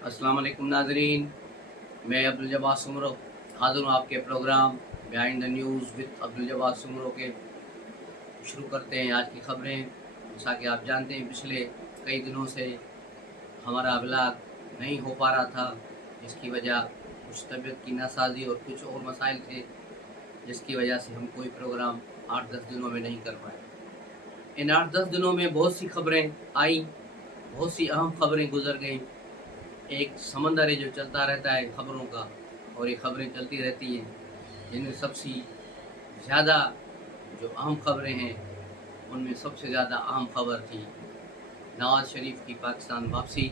अस्सलाम वालेकुम नाजरीन, मैं अब्दुल जब्बार सुमरो हाज़िर हूँ आपके programme behind the news with Abdul Jabbar Soomro के। शुरू करते हैं आज की खबरें। जैसा कि आप जानते हैं, पिछले कई दिनों से हमारा इब्लाग नहीं हो पा रहा था, जिसकी वजह कुछ तबीयत की नासाजी और कुछ और मसाइल थे, जिसकी वजह से हम कोई प्रोग्राम 8-10 दिनों में नहीं कर पाए। इन 8-10 दिनों में बहुत सी खबरें आई, बहुत सी अहम खबरें गुजर गईं। एक समंदर है जो चलता रहता है खबरों का, और ये खबरें चलती रहती हैं, जिनमें सबसे ज़्यादा जो अहम खबरें हैं, उनमें सबसे ज़्यादा अहम खबर थी नवाज़ शरीफ की पाकिस्तान वापसी।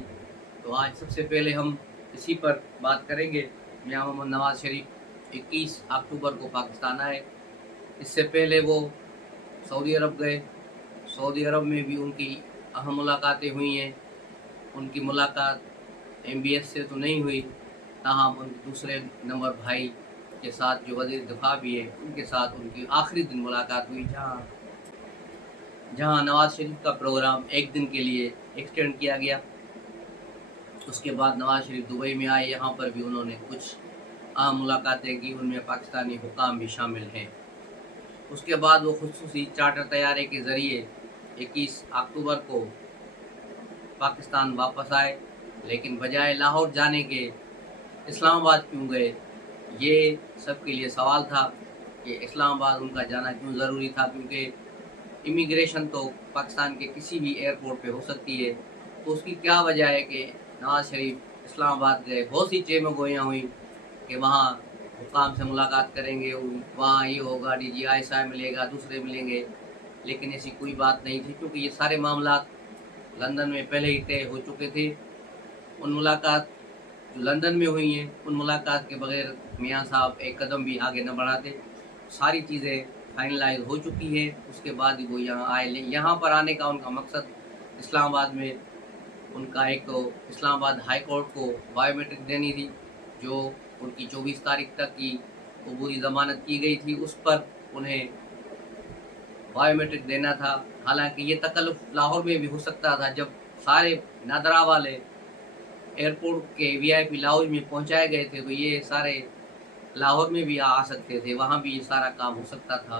तो आज सबसे पहले हम इसी पर बात करेंगे। मियां मोहम्मद नवाज़ शरीफ 21 अक्टूबर को पाकिस्तान आए। इससे पहले वो सऊदी अरब गए। सऊदी अरब में भी उनकी अहम मुलाकातें हुई हैं। उनकी मुलाकात MBS से तो नहीं हुई, ताहम उनके दूसरे नंबर भाई के साथ जो वज़ीर दिफा भी है, उनके साथ उनकी आखिरी दिन मुलाकात हुई, जहां नवाज़ शरीफ का प्रोग्राम एक दिन के लिए एक्सटेंड किया गया। उसके बाद नवाज़ शरीफ दुबई में आए, यहाँ पर भी उन्होंने कुछ अहम मुलाकातें की, उनमें पाकिस्तानी हुकाम भी शामिल हैं। उसके बाद वो खुसूसी चार्टर तैयारे के ज़रिए 21 अक्टूबर को पाकिस्तान वापस आए, लेकिन बजाय लाहौर जाने के इस्लामाबाद क्यों गए? ये सबके लिए सवाल था कि इस्लामाबाद उनका जाना क्यों ज़रूरी था, क्योंकि इमिग्रेशन तो पाकिस्तान के किसी भी एयरपोर्ट पे हो सकती है। तो उसकी क्या वजह है कि नवाज़ शरीफ इस्लामाबाद गए? बहुत सी चेमगोइयाँ हुई कि वहाँ हुकाम से मुलाकात करेंगे, वहाँ ये होगा, DGI मिलेगा, दूसरे मिलेंगे, लेकिन ऐसी कोई बात नहीं थी, क्योंकि ये सारे मामलात लंदन में पहले ही तय हो चुके थे। उन मुलाकात जो लंदन में हुई हैं, उन मुलाकात के बगैर मियाँ साहब एक कदम भी आगे न बढ़ाते। सारी चीज़ें फाइनलाइज हो चुकी है, उसके बाद ही वो यहाँ आए। यहाँ पर आने का उनका मकसद इस्लामाबाद में उनका एक तो इस्लामाबाद हाई कोर्ट को बायोमेट्रिक देनी थी, जो उनकी 24 तारीख तक की अबूरी ज़मानत की गई थी, उस पर उन्हें बायोमेट्रिक देना था। हालांकि ये तकल्लुफ़ लाहौर में भी हो सकता था, जब सारे नादरा वाले एयरपोर्ट के VIP लाउंज में पहुंचाए गए थे, तो ये सारे लाहौर में भी आ सकते थे, वहाँ भी ये सारा काम हो सकता था।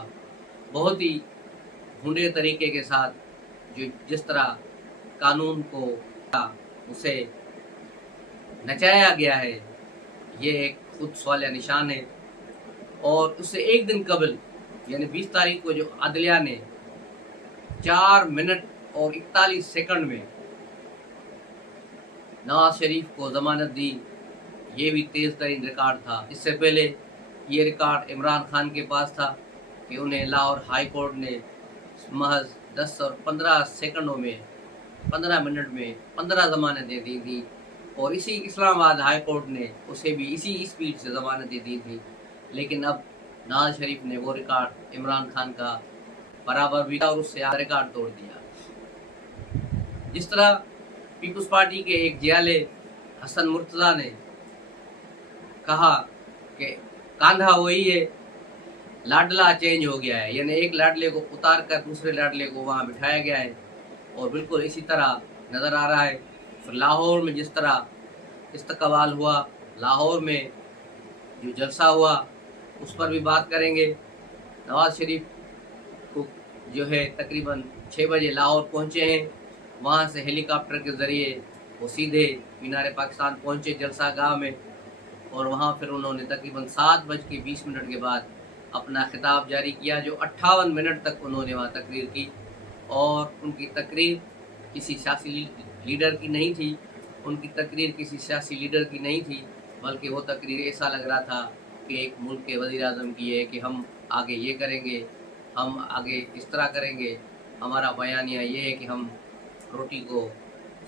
बहुत ही भूंडे तरीके के साथ जो जिस तरह कानून को उसे नचाया गया है, ये एक खुद सवालिया निशान है। और उससे एक दिन कबल यानी 20 तारीख को जो अदलिया ने 4 मिनट और 41 सेकंड में नवाज शरीफ को ज़मानत दी, ये भी तेज़ तरीन रिकॉर्ड था। इससे पहले ये रिकॉर्ड इमरान खान के पास था कि उन्हें लाहौर हाई कोर्ट ने महज 10 और 15 सेकंडों में, 15 मिनट में 15 ज़मानतें दी थी, और इसी इस्लामाबाद हाई कोर्ट ने उसे भी इसी स्पीड से ज़मानतें दी थी। लेकिन अब नवाज शरीफ ने वो रिकॉर्ड इमरान खान का बराबर भी और उससे आधा रिकॉर्ड तोड़ दिया। जिस तरह पीपल्स पार्टी के एक जियाले हसन मुर्तज़ा ने कहा कि कांधा वही है, लाडला चेंज हो गया है, यानी एक लाडले को उतार कर दूसरे लाडले को वहाँ बिठाया गया है, और बिल्कुल इसी तरह नज़र आ रहा है। फिर लाहौर में जिस तरह इस्तकबाल हुआ, लाहौर में जो जलसा हुआ, उस पर भी बात करेंगे। नवाज़ शरीफ को जो है तकरीबन 6 बजे लाहौर पहुँचे हैं। वहाँ से हेलीकॉप्टर के ज़रिए वो सीधे मीनार पाकिस्तान पहुँचे जलसा गाह में, और वहाँ फिर उन्होंने तकरीबन 7:20 के बाद अपना खिताब जारी किया, जो 58 मिनट तक उन्होंने वहाँ तकरीर की। और उनकी तकरीर किसी सियासी लीडर की नहीं थी, उनकी तकरीर किसी सियासी लीडर की नहीं थी, बल्कि वो तकरीर ऐसा लग रहा था कि एक मुल्क के वज़ीर आज़म की है कि हम आगे ये करेंगे, हम आगे इस तरह करेंगे, हमारा बयानिया ये है कि हम रोटी को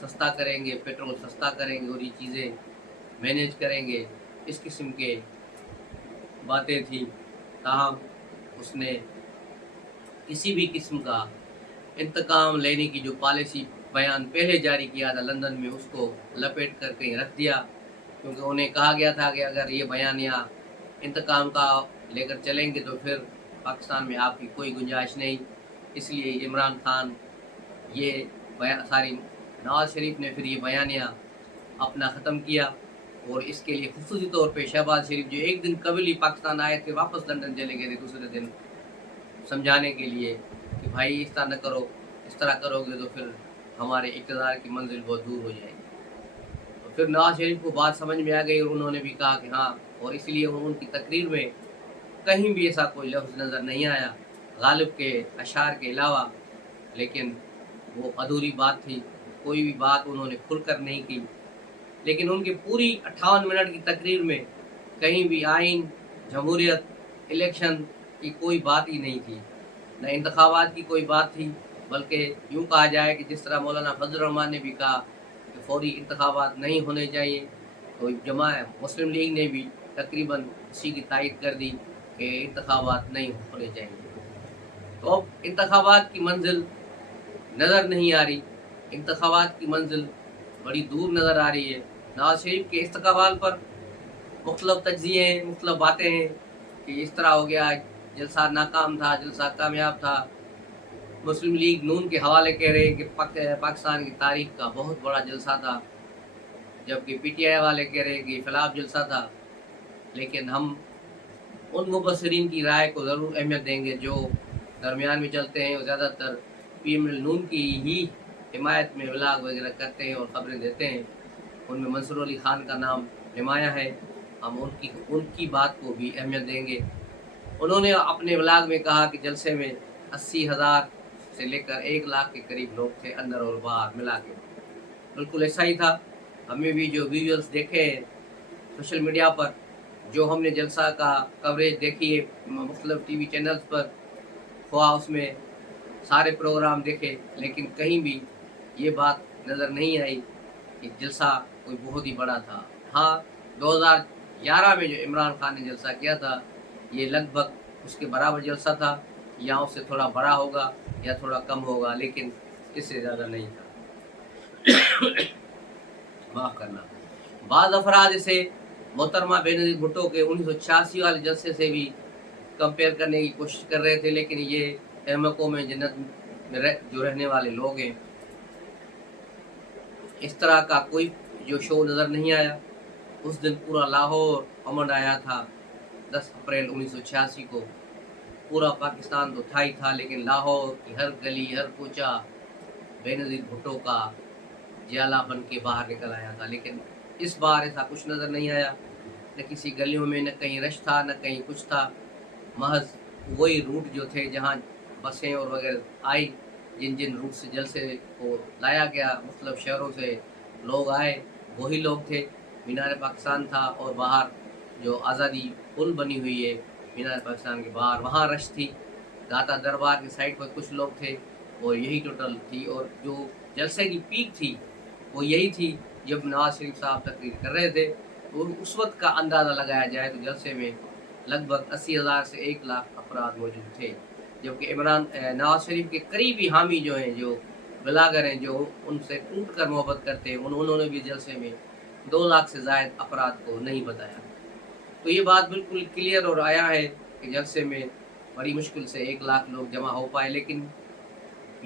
सस्ता करेंगे, पेट्रोल सस्ता करेंगे, और ये चीज़ें मैनेज करेंगे। इस किस्म के बातें थी। ताहम उसने किसी भी किस्म का इंतकाम लेने की जो पॉलिसी बयान पहले जारी किया था लंदन में, उसको लपेट कर कहीं रख दिया, क्योंकि उन्हें कहा गया था कि अगर ये बयानिया इंतकाम का लेकर चलेंगे तो फिर पाकिस्तान में आपकी कोई गुंजाइश नहीं। इसलिए इमरान खान ये सारी नवाज़ शरीफ ने फिर ये बयानिया अपना ख़त्म किया। और इसके लिए खसूसी तौर पे शहबाज शरीफ जो एक दिन कबल ही पाकिस्तान आए थे, वापस लंदन चले गए थे दूसरे दिन समझाने के लिए कि भाई इस तरह न करो, इस तरह करोगे तो फिर हमारे इक़्तिदार की मंजिल बहुत दूर हो जाएगी। तो फिर नवाज शरीफ को बात समझ में आ गई और उन्होंने भी कहा कि हाँ, और इसलिए उनकी तकरीर में कहीं भी ऐसा कोई लफ्ज़ नज़र नहीं आया गालिब के अशार के अलावा, लेकिन वो अधूरी बात थी, कोई भी बात उन्होंने खुलकर नहीं की। लेकिन उनकी पूरी 58 मिनट की तकरीर में कहीं भी आइन, जमहूरियत, इलेक्शन की कोई बात ही नहीं थी, न इंतखाबात की कोई बात थी, बल्कि यूँ कहा जाए कि जिस तरह मौलाना फजल रहमान ने भी कहा कि फौरी इंतखाबात नहीं होने चाहिए, तो मुस्लिम लीग ने भी तकरीबन उसी की तायद कर दी कि इंतखाबात नहीं होने चाहिए। तो अब इंतखाबात की मंजिल नज़र नहीं आ रही, इंतखाबात की मंजिल बड़ी दूर नज़र आ रही है। नवाज शरीफ के इस्तकबाल पर मुख्तलिफ तज्ज़िये हैं, मुख्तलिफ बातें हैं कि इस तरह हो गया, जलसा नाकाम था, जलसा कामयाब था। मुस्लिम लीग नून के हवाले कह रहे हैं कि पाकिस्तान की तारीख का बहुत बड़ा जलसा था, जबकि पीटीआई वाले कह रहे हैं कि ख़िलाफ़ जलसा था। लेकिन हम उन मुबस्सिरीन की राय को ज़रूर अहमियत देंगे जो दरमियान में चलते हैं और ज़्यादातर पीएमएल नून की ही हिमायत में व्लॉग वगैरह करते हैं और ख़बरें देते हैं। उनमें मंसूर अली ख़ान का नाम नुमाया है, हम उनकी बात को भी अहमियत देंगे। उन्होंने अपने व्लॉग में कहा कि जलसे में 80,000 से लेकर 1 लाख के करीब लोग थे, अंदर और बाहर मिला के। बिल्कुल ऐसा ही था। हमें भी जो विजुअल्स देखे सोशल मीडिया पर, जो हमने जलसा का कवरेज देखी है मुख्तलिफ टीवी चैनल्स पर, ख्वाह उसमें सारे प्रोग्राम देखे, लेकिन कहीं भी ये बात नज़र नहीं आई कि जलसा कोई बहुत ही बड़ा था। हाँ, 2011 में जो इमरान खान ने जलसा किया था, ये लगभग उसके बराबर जलसा था, या उससे थोड़ा बड़ा होगा या थोड़ा कम होगा, लेकिन इससे ज़्यादा नहीं था। माफ़ करना। बाज़ अफराद इसे मोहतरमा बेनज़ीर भुट्टो के 1986 वाले जलसे से भी कंपेयर करने की कोशिश कर रहे थे, लेकिन ये अहमकों में जन्नत में जो रहने वाले लोग हैं, इस तरह का कोई जो शो नज़र नहीं आया। उस दिन पूरा लाहौर अमन आया था 10 अप्रैल 1986 को। पूरा पाकिस्तान तो था ही था, लेकिन लाहौर की हर गली, हर कूचा बेनज़ीर भुट्टो का ज्याला बन के बाहर निकल आया था। लेकिन इस बार ऐसा कुछ नज़र नहीं आया, न किसी गलियों में न कहीं रश था, न कहीं कुछ था। महज वही रूट जो थे जहाँ बसें और वगैरह आई, जिन जिन रूट से जलसे को लाया गया, मुख्तलिफ शहरों से लोग आए, वही लोग थे। मीनार पाकिस्तान था और बाहर जो आज़ादी पुल बनी हुई है मीनार पाकिस्तान के बाहर, वहाँ रश थी। दाता दरबार की साइड पर कुछ लोग थे और यही टोटल थी। और जो जलसे की पीक थी वो यही थी जब नवाज शरीफ साहब तकरीर कर रहे थे। तो उस वक्त का अंदाज़ा लगाया जाए तो जलसे में लगभग 80,000 से 1 लाख अफराद मौजूद थे, जबकि नवाज शरीफ के करीबी हामी जो हैं, जो ब्लागर हैं, जो उनसे टूट कर मोहब्बत करते हैं, उन्होंने भी जलसे में 2 लाख से ज़ायद अफराद को नहीं बताया। तो ये बात बिल्कुल क्लियर और आया है कि जलसे में बड़ी मुश्किल से 1 लाख लोग जमा हो पाए। लेकिन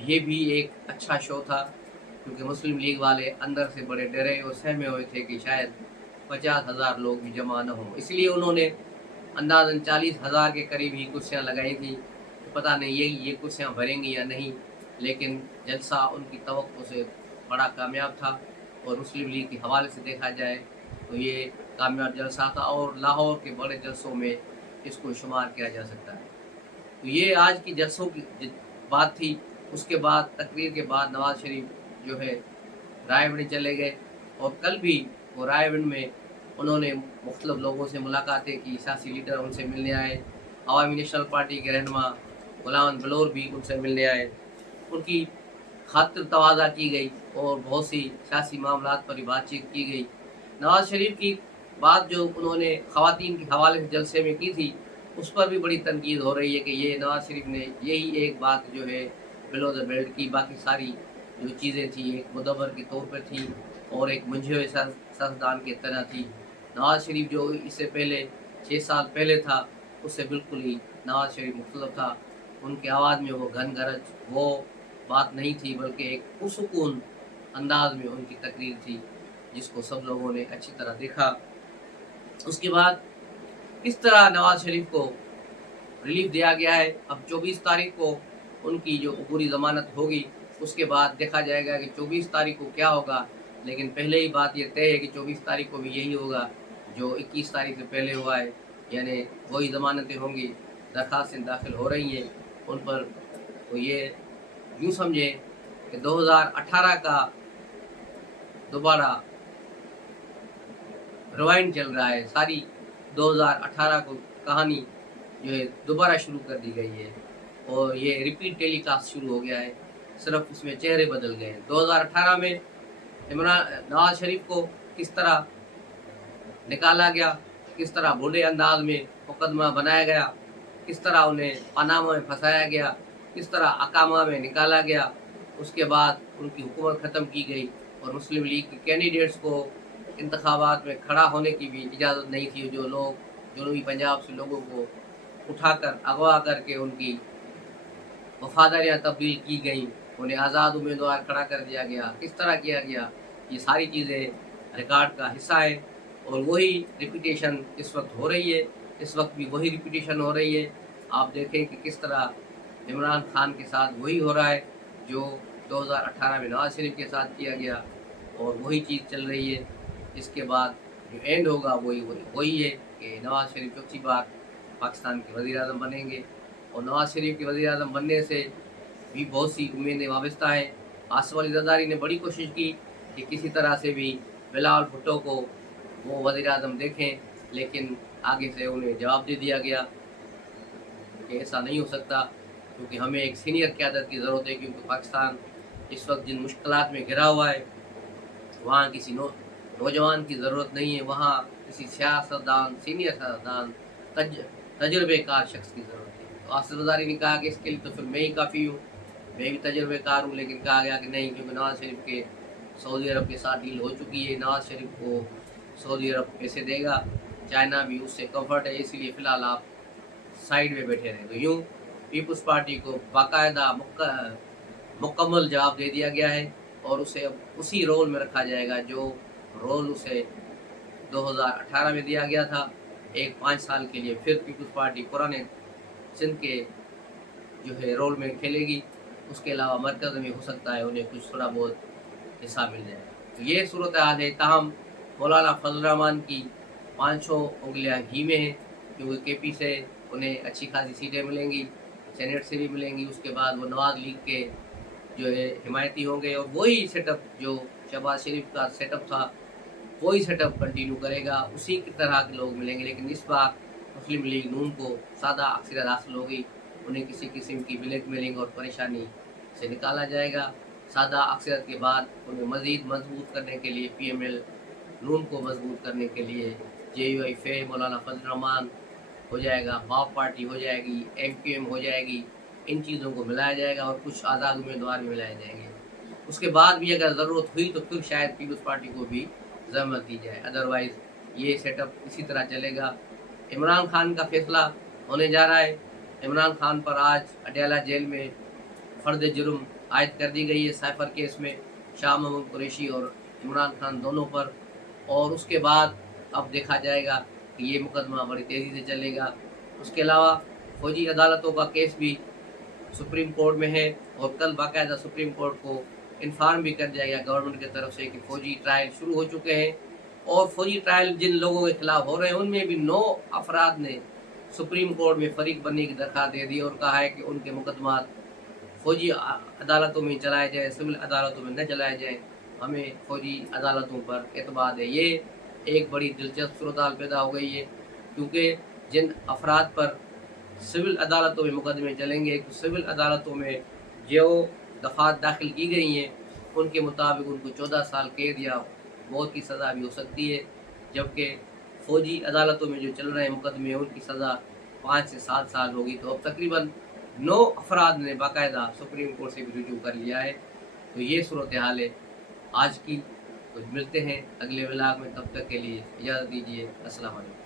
ये भी एक अच्छा शो था, क्योंकि मुस्लिम लीग वाले अंदर से बड़े डरे और सहमे हुए थे कि शायद 50,000 लोग भी जमा न हों। इसलिए उन्होंने अंदाज़न 40,000 के करीब ही कुर्सियाँ लगाई थी। तो पता नहीं ये कुर्सियाँ भरेंगी या नहीं, लेकिन जलसा उनकी तवक्को से बड़ा कामयाब था। और मुस्लिम लीग के हवाले से देखा जाए तो ये कामयाब जलसा था और लाहौर के बड़े जलसों में इसको शुमार किया जा सकता है। तो ये आज की जलसों की बात थी। उसके बाद तकरीर के बाद नवाज शरीफ जो है रायबरेली चले गए, और कल भी वो रायबरेली में उन्होंने मुख्तलिफ लोगों से मुलाकातें की, सियासी लीडर उनसे मिलने आए, अवामी नेशनल पार्टी के रहनुमा गुलाम बलोर भी उनसे मिलने आए, उनकी खातिर तवाज़ा की गई और बहुत सी सियासी मामलात पर बातचीत की गई। नवाज शरीफ की बात जो उन्होंने ख़वातीन के हवाले से जलसे में की थी, उस पर भी बड़ी तनकीद हो रही है कि ये नवाज शरीफ ने यही एक बात जो है बिलो द बेल्ट की, बाकी सारी जो चीज़ें थी एक मुदब्बर के तौर पर थी और एक मुंझे हुए सियासतदान की तरह थी। नवाज शरीफ जो इससे पहले 6 साल पहले था, उससे बिल्कुल ही नवाज शरीफ मुख्तलिफ था। उनकी आवाज़ में वो घन गरज वो बात नहीं थी, बल्कि एक पुरसुकून अंदाज में उनकी तकरीर थी। جس کو سب لوگوں نے اچھی طرح دیکھا۔ اس کے بعد کس طرح نواز شریف کو ریلیف دیا گیا ہے۔ اب 24 تاریخ کو ان کی جو عبوری ضمانت ہوگی، اس کے بعد دیکھا جائے گا کہ 24 تاریخ کو کیا ہوگا، لیکن پہلے ہی بات یہ طے ہے کہ 24 تاریخ کو بھی یہی ہوگا جو 21 تاریخ سے پہلے ہوا ہے، یعنی وہی ضمانتیں ہوں گی۔ درخواستیں داخل ہو رہی ہیں ان پر، تو یہ یوں سمجھیں کہ 2018 کا دوبارہ روائنڈ چل رہا ہے، ساری 2018 کو کہانی جو ہے دوبارہ شروع کر دی گئی ہے، اور یہ ریپیٹ ٹیلی کاسٹ شروع ہو گیا ہے، صرف اس میں چہرے بدل گئے ہیں۔ 2018 میں نواز شریف کو کس طرح نکالا گیا، کس طرح بوڑھے انداز میں مقدمہ بنایا گیا، کس طرح انہیں پاناما میں پھنسایا گیا، کس طرح اقامہ میں نکالا گیا، اس کے بعد ان کی حکومت ختم کی گئی، اور مسلم لیگ کے کینڈیڈیٹس کو انتخابات میں کھڑا ہونے کی بھی اجازت نہیں تھی۔ جو لوگ جنوبی پنجاب سے لوگوں کو اٹھا کر اغوا کر کے ان کی وفاداریاں تبدیل کی گئیں، انہیں آزاد امیدوار کھڑا کر دیا گیا، کس طرح کیا گیا، یہ ساری چیزیں ریکارڈ کا حصہ ہے، اور وہی ریپیٹیشن اس وقت ہو رہی ہے۔ اس وقت بھی وہی ریپیٹیشن ہو رہی ہے۔ آپ دیکھیں کہ کس طرح عمران خان کے ساتھ وہی ہو رہا ہے جو 2018 میں نواز شریف کے ساتھ کیا گیا، اور وہی چیز چل رہی ہے۔ اس کے بعد جو اینڈ ہوگا وہی ہے کہ نواز شریف چوتھی بار پاکستان کے وزیر اعظم بنیں گے، اور نواز شریف کے وزیر اعظم بننے سے بھی بہت سی امیدیں وابستہ ہیں۔ آصف علی زرداری نے بڑی کوشش کی کہ کسی طرح سے بھی بلاول بھٹو کو وہ وزیر اعظم دیکھیں، لیکن آگے سے انہیں جواب دے دیا گیا کہ ایسا نہیں ہو سکتا، کیونکہ ہمیں ایک سینئر قیادت کی ضرورت ہے، کیونکہ پاکستان اس وقت جن مشکلات میں گھرا ہوا ہے، وہاں کسی نوجوان کی ضرورت نہیں ہے، وہاں کسی سیاستدان، سینئر سیاستدان، تجربے کار شخص کی ضرورت ہے۔ تو آصف زرداری نے کہا کہ اس کے لیے تو پھر میں ہی کافی ہوں، میں بھی تجربے کار ہوں، لیکن کہا گیا کہ نہیں، کیونکہ نواز شریف کے سعودی عرب کے ساتھ ڈیل ہو چکی ہے، نواز شریف کو سعودی عرب پیسے دے گا، چائنا بھی اس سے کمفرٹ ہے، اسی لیے فی الحال آپ سائڈ میں بیٹھے رہیں۔ تو یوں پیپلز پارٹی کو باقاعدہ مکمل جواب دے دیا گیا ہے، اور اسے اب اسی رول میں رکھا جائے گا جو رول اسے 2018 میں دیا گیا تھا۔ ایک 5 سال کے لیے پھر پیپلز پارٹی پرانے سندھ کے جو ہے رول میں کھیلے گی، اس کے علاوہ مرکز میں ہو سکتا ہے انہیں کچھ تھوڑا بہت حصہ مل جائے۔ تو یہ صورتحال ہے۔ تاہم مولانا فضل الرحمان کی 500 انگلیاں گھی میں ہیں، کیونکہ کے پی سے انہیں اچھی خاصی سیٹیں ملیں گی، سینیٹ سے بھی ملیں گی، اس کے بعد وہ نواز لیگ کے جو ہے حمایتی ہوں گے، اور وہی سیٹ اپ جو شہباز شریف کا سیٹ اپ تھا وہی سیٹ اپ کنٹینیو کرے گا، اسی کی طرح کے لوگ ملیں گے، لیکن اس بار مسلم لیگ نون کو سادہ اکثریت حاصل ہوگی، انہیں کسی قسم کی بلیک میلنگ اور پریشانی سے نکالا جائے گا۔ سادہ اکثریت کے بعد انہیں مزید مضبوط کرنے کے لیے پی ایم ایل نون کو مضبوط کرنے کے لیے جے یو آئی فے مولانا فضل الرحمان ہو جائے گا، باپ پارٹی ہو جائے گی، ایم کیو ایم ہو جائے گی، ان چیزوں کو ملایا جائے گا، اور کچھ آزاد امیدوار بھی ملائے جائیں گے۔ اس کے بعد بھی اگر ضرورت ہوئی تو پھر شاید پیپلز پارٹی کو بھی زحمت دی جائے، ادروائز یہ سیٹ اپ اسی طرح چلے گا۔ عمران خان کا فیصلہ ہونے جا رہا ہے۔ عمران خان پر آج اڈیالہ جیل میں فرد جرم عائد کر دی گئی ہے، سائفر کیس میں شاہ محمود قریشی اور عمران خان دونوں پر، اور اس کے بعد اب دیکھا جائے گا کہ یہ مقدمہ بڑی تیزی سے چلے گا۔ اس کے علاوہ فوجی عدالتوں کا کیس بھی سپریم کورٹ میں ہے، اور کل باقاعدہ سپریم کورٹ کو انفارم بھی کر دیا گیا گورنمنٹ کی طرف سے کہ فوجی ٹرائل شروع ہو چکے ہیں، اور فوجی ٹرائل جن لوگوں کے خلاف ہو رہے ہیں ان میں بھی 9 افراد نے سپریم کورٹ میں فریق بننے کی درخواست دے دی، اور کہا ہے کہ ان کے مقدمات فوجی عدالتوں میں چلائے جائیں، سول عدالتوں میں نہ چلائے جائیں، ہمیں فوجی عدالتوں پر اعتماد ہے۔ یہ ایک بڑی دلچسپ صورتحال پیدا ہو گئی ہے، کیونکہ جن افراد پر سول عدالتوں میں مقدمے چلیں گے، سول عدالتوں میں جو دفعات داخل کی گئی ہیں ان کے مطابق ان کو 14 سال قید یا موت کی سزا بھی ہو سکتی ہے، جبکہ فوجی عدالتوں میں جو چل رہے مقدمے ان کی سزا 5 سے 7 سال ہوگی۔ تو اب تقریباً 9 افراد نے باقاعدہ سپریم کورٹ سے بھی رجوع کر لیا ہے۔ تو یہ صورتحال ہے آج کی۔ تو ملتے ہیں اگلے ولاگ میں، تب تک کے لیے اجازت دیجیے، السلام علیکم۔